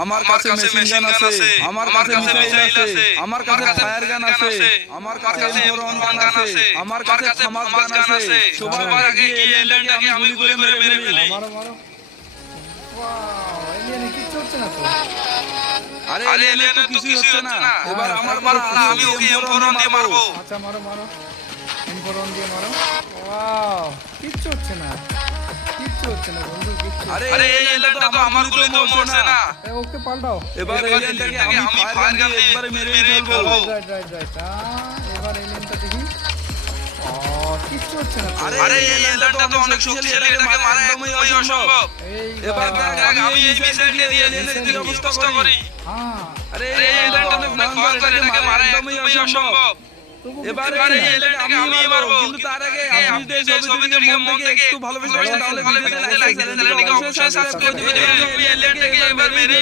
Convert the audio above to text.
আমার কাছে machine gun আছে, আমার কাছে মিসাইল আছে, আমার কাছে ফায়ার গান আছে, আমার কাছে এমফোরন গান আছে, আমার কাছে থামাস গান আছে। সবার আগে গিয়ে এলিয়েনটাকে আমি গুলি করে মেরে ফেলি। মারো মারো। ওয়াও, এলিয়েনে কিচ্ছু হচ্ছে না তো। আরে এলিয়েনের তো কিছুই হচ্ছে না। এবার আমার পালা, আমি ওকে এমফোরন দিয়ে মারবো। আচ্ছা মারো মারো, এমফোরন দিয়ে মারো। ওয়াও, কিচ্ছু হচ্ছে না, কিচ্ছু হচ্ছে না বন্ধু, কিচ্ছু। আরে এলিয়েনটা তো আমার গুলি তো মরছে না। ওকে পাল্টাও। এবার এলিয়েনটাকে আমি ফায়ার গান দিয়ে একবারে মেরে ফেলবো। Right right right. এবার এলিয়েনটা দেখি। কিচ্ছু হচ্ছে না তো। আরে এলিয়েনটা তো অনেক শক্তিশালী, এটাকে মারা একদমই অসম্ভব। এবার দেখ আমি এই মিসাইল দিয়ে এলিয়েনের কি অবস্থা করি। আরে এলিয়েনটা অনেক ভয়ঙ্কর, এটাকে মারা একদমই অসম্ভব। এবার এলিয়েনটাকে আমি মারবো, কিন্তু তার আগে আপনি যদি ছবিটিকে মন থেকে একটু ভালোবেসে তাহলে ভিডিওতে লাইক দিন, চ্যানেলটিকে অবশ্যই সাবস্ক্রাইব করে দিবেন। এই এলিয়েনটাকে এবার মেরে